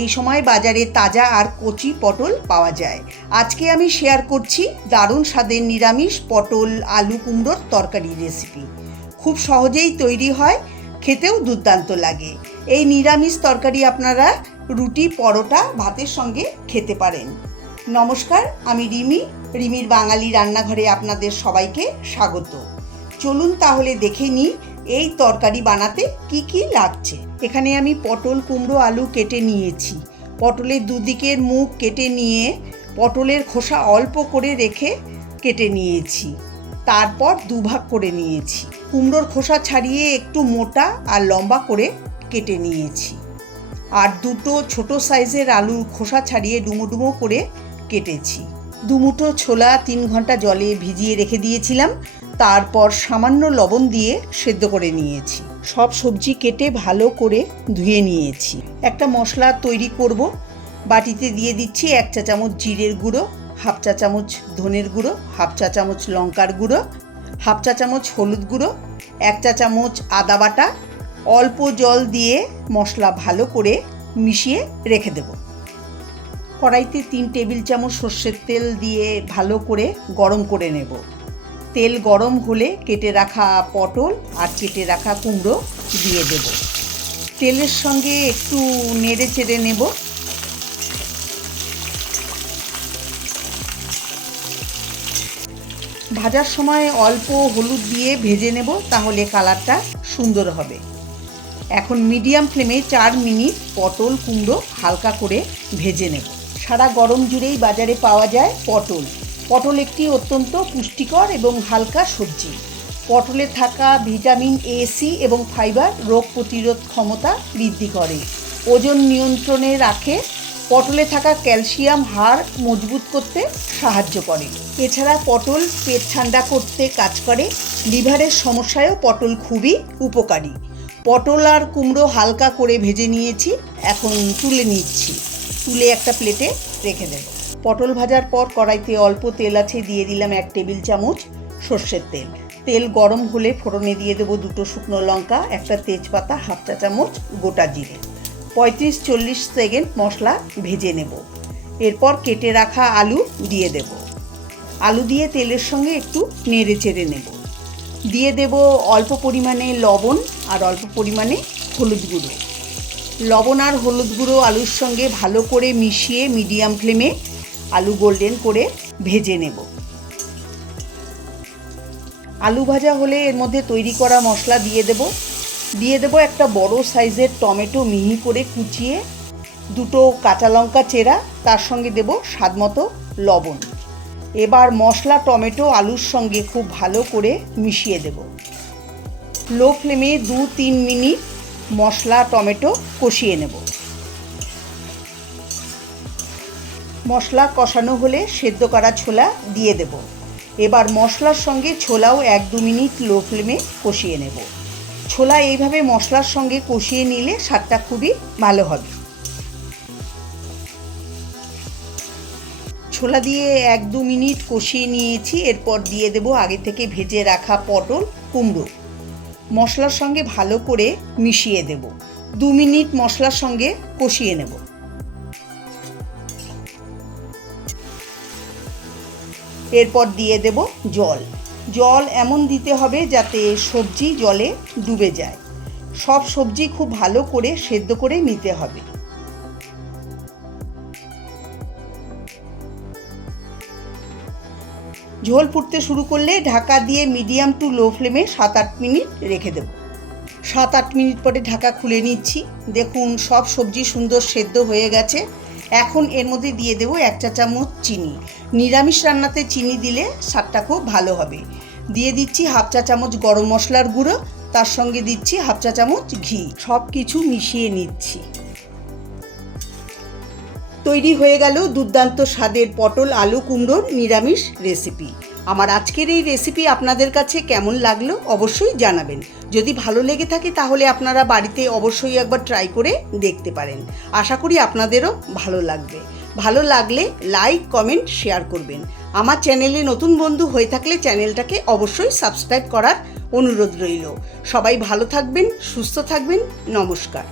এই সময় বাজারে তাজা আর কচি পটল পাওয়া যায়। আজকে আমি শেয়ার করছি দারুণ স্বাদের নিরামিষ পটল আলু কুমড়োর তরকারি রেসিপি। খুব সহজেই তৈরি হয়, খেতেও দুর্দান্ত লাগে। এই নিরামিষ তরকারি আপনারা রুটি পরোটা ভাতের সঙ্গে খেতে পারেন। নমস্কার, আমি রিমির বাঙালি রান্নাঘরে আপনাদের সবাইকে স্বাগত। চলুন তাহলে দেখে নিই এই তরকারি বানাতে কি কি লাগছে। এখানে আমি পটল কুমড়ো আলু কেটে নিয়েছি। পটলের দুদিকের মুখ কেটে নিয়ে পটলের খোসা অল্প করে রেখে কেটে নিয়েছি। তারপর দুভাগ করে নিয়েছি। কুমড়োর খোসা ছাড়িয়ে একটু মোটা আর লম্বা করে কেটে নিয়েছি। আর দুটো ছোট সাইজের আলুর খোসা ছাড়িয়ে ডুমো ডুমো করে কেটেছি। দুমুঠো ছোলা 3 ঘন্টা জলে ভিজিয়ে রেখে দিয়েছিলাম। তারপর সামান্য লবণ দিয়ে সেদ্ধ করে নিয়েছি। সব সবজি কেটে ভালো করে ধুয়ে নিয়েছি। একটা মশলা তৈরি করব। বাটিতে দিয়ে দিচ্ছি 1 চা চামচ জিরের গুঁড়ো, 1/2 চা চামচ ধনের গুঁড়ো, 1/2 চা চামচ লঙ্কার গুঁড়ো, 1/2 চা চামচ হলুদ গুঁড়ো, 1 চা চামচ আদা বাটা। অল্প জল দিয়ে মশলা ভালো করে মিশিয়ে রেখে দেব। কড়াইতে 3 টেবিল চামচ সর্ষের তেল দিয়ে ভালো করে গরম করে নেব। তেল গরম হলে কেটে রাখা পটল আর কেটে রাখা কুমড়ো দিয়ে দেব। তেলের সঙ্গে একটু নেড়ে চেড়ে নেব। ভাজার সময় অল্প হলুদ দিয়ে ভেজে নেব, তাহলে কালারটা সুন্দর হবে। এখন মিডিয়াম ফ্লেমে 4 মিনিট পটল কুমড়ো হালকা করে ভেজে নেব। সারা গরম জুড়েই বাজারে পাওয়া যায় পটল। পটল একটি অত্যন্ত পুষ্টিকর এবং হালকা সবজি। পটলে থাকা ভিটামিন এ, সি এবং ফাইবার রোগ প্রতিরোধ ক্ষমতা বৃদ্ধি করে, ওজন নিয়ন্ত্রণে রাখে। পটলে থাকা ক্যালসিয়াম হাড় মজবুত করতে সাহায্য করে। এছাড়া পটল পেট ঠান্ডা করতে কাজ করে। লিভারের সমস্যায়ও পটল খুবই উপকারী। পটল আর কুমড়ো হালকা করে ভেজে নিয়েছি, এখন তুলে নিচ্ছি। তুলে একটা প্লেটে রেখে দেব। পটল ভাজার পর কড়াইতে অল্প তেল আছে, দিয়ে দিলাম 1 টেবিল চামচ সর্ষের তেল। তেল গরম হলে ফোড়নে দিয়ে দেবো 2টো শুকনো লঙ্কা, একটা তেজপাতা, 1/2 চা চামচ গোটা জিরে। 35-40 সেকেন্ড মশলা ভেজে নেব। এরপর কেটে রাখা আলু দিয়ে দেব। আলু দিয়ে তেলের সঙ্গে একটু নেড়ে চেড়ে নেব। দিয়ে দেব অল্প পরিমাণে লবণ আর অল্প পরিমাণে হলুদ গুঁড়ো। লবণ আর হলুদ গুঁড়ো আলুর সঙ্গে ভালো করে মিশিয়ে মিডিয়াম ফ্লেমে আলু গোল্ডেন করে ভেজে নেব। আলু ভাজা হলে এর মধ্যে তৈরি করা মশলা দিয়ে দেব একটা বড় সাইজের টমেটো মিহি করে কুচিয়ে, 2টো কাঁচা লঙ্কা চেরা, তার সঙ্গে দেব স্বাদমতো লবণ। এবার মশলা টমেটো আলুর সঙ্গে খুব ভালো করে মিশিয়ে দেব। লো ফ্লেমে 2-3 মিনিট মশলা টমেটো কষিয়ে নেব। মশলা কষানো হলে সেদ্ধ করা ছোলা দিয়ে দেব। এবার মশলার সঙ্গে ছোলাও 1-2 মিনিট লো ফ্লেমে কষিয়ে নেব। ছোলা এইভাবে মশলার সঙ্গে কষিয়ে নিলে স্বাদটা খুবই ভালো হবে। ছোলা দিয়ে 1-2 মিনিট কষিয়ে নিয়েছি। এরপর দিয়ে দেব আগে থেকে ভেজে রাখা পটল কুমড়ো। মশলার সঙ্গে ভালো করে মিশিয়ে দেব। 2 মিনিট মশলার সঙ্গে কষিয়ে নেব। এরপর দিয়ে দেব জল এমন দিতে হবে যাতে সবজি জলে ডুবে যায়। সব সবজি খুব ভালো করে সেদ্ধ করে নিতে হবে। ঝোল ফুটতে শুরু করলে ঢাকা দিয়ে মিডিয়াম টু লো ফ্লেমে 7-8 মিনিট রেখে দেব। 7-8 মিনিট পরে ঢাকা খুলে নিচ্ছি। দেখুন সব সবজি সুন্দর সেদ্ধ হয়ে গেছে। এখন এর মধ্যে দিয়ে দেব 1 চা চামচ চিনি। নিরামিষ রান্নাতে চিনি দিলে স্বাদটা খুব ভালো হবে। দিয়ে দিচ্ছি 1/2 চা চামচ গরম মশলার গুঁড়ো, তার সঙ্গে দিচ্ছি 1/2 চা চামচ ঘি। সব কিছু মিশিয়ে নিচ্ছি। তৈরি হয়ে গেল দুর্দান্ত স্বাদের পটল আলু কুমড়োর নিরামিষ রেসিপি। আমার আজকের এই রেসিপি আপনাদের কাছে কেমন লাগলো অবশ্যই জানাবেন। যদি ভালো লেগে থাকে তাহলে আপনারা বাড়িতে অবশ্যই একবার ট্রাই করে দেখতে পারেন। আশা করি আপনাদেরও ভালো লাগবে। ভালো লাগলে লাইক কমেন্ট শেয়ার করবেন। আমার চ্যানেলে নতুন বন্ধু হয়ে থাকলে চ্যানেলটাকে অবশ্যই সাবস্ক্রাইব করার অনুরোধ রইল। সবাই ভালো থাকবেন, সুস্থ থাকবেন। নমস্কার।